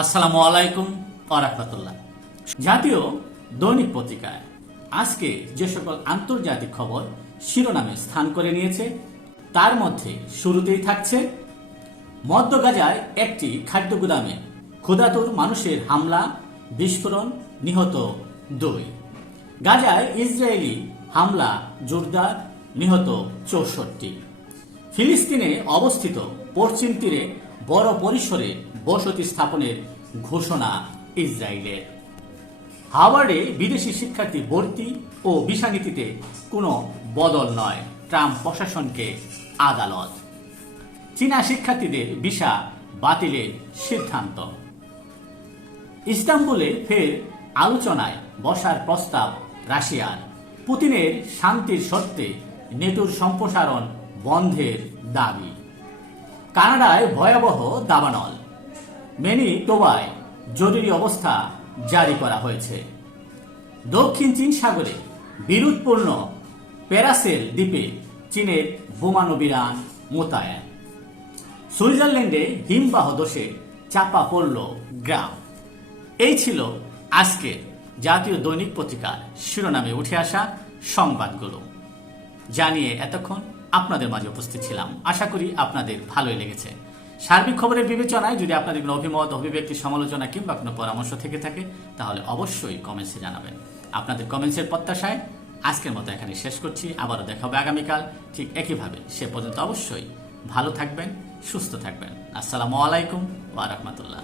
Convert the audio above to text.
আসসালামু আলাইকুম ওয়া রাহমাতুল্লাহ। জাতীয় দৈনিক পত্রিকায় আজকে যে সকল আন্তর্জাতিক খবর শিরোনামে স্থান করে নিয়েছে তার মধ্যে শুরুতেই থাকছে মধ্য গাজায় একটি খাদ্য গুদামে ক্ষুধাতুর মানুষের হামলা, বিস্ফোরণ, নিহত 2। গাজায় ইসরায়েলি হামলা জোরদার, নিহত 64। ফিলিস্তিনে অবস্থিত পশ্চিম তীরে বড় পরিসরে বসতি স্থাপনের ঘোষণা ইসরায়েলের। হার্ভার্ডে বিদেশি শিক্ষার্থী ভর্তি ও ভিসা নীতিতে কোনো বদল নয়, ট্রাম্প প্রশাসনকে আদালত। চীনা শিক্ষার্থীদের ভিসা বাতিলের সিদ্ধান্ত। ইস্তাম্বুলে ফের আলোচনায় বসার প্রস্তাব রাশিয়ার। পুতিনের শান্তির শর্তে নেটোর সম্প্রসারণ বন্ধের দাবি। কানাডায় ভয়াবহ দাবানল, ম্যানিটোবায় জরুরি অবস্থা জারি করা হয়েছে। দক্ষিণ চীন সাগরে বিরোধপূর্ণ প্যারাসেল দ্বীপে চীনের বোমানবিরান মোতায়েন। সুইজারল্যান্ডে হিমবাহ দোষে চাপা পড়ল গ্রাম। এই ছিল আজকে জাতীয় দৈনিক পত্রিকার শিরোনামে উঠে আসা সংবাদগুলো, জানিয়ে এতক্ষণ আপনাদের মাঝে উপস্থিত ছিলাম। আশা করি আপনাদের ভালোই লেগেছে। সার্বিক খবরের বিবেচনায় যদি আপনাদের কোনো অভিমত, অভিব্যক্তি, সমালোচনা কিংবা কোনো পরামর্শ থেকে থাকে তাহলে অবশ্যই কমেন্টসে জানাবেন। আপনাদের কমেন্টসের প্রত্যাশায় আজকের মতো এখানে শেষ করছি। আবারও দেখা হবে আগামীকাল ঠিক একইভাবে। সে পর্যন্ত অবশ্যই ভালো থাকবেন, সুস্থ থাকবেন। আসসালামু আলাইকুম ওয়া রাহমাতুল্লাহ।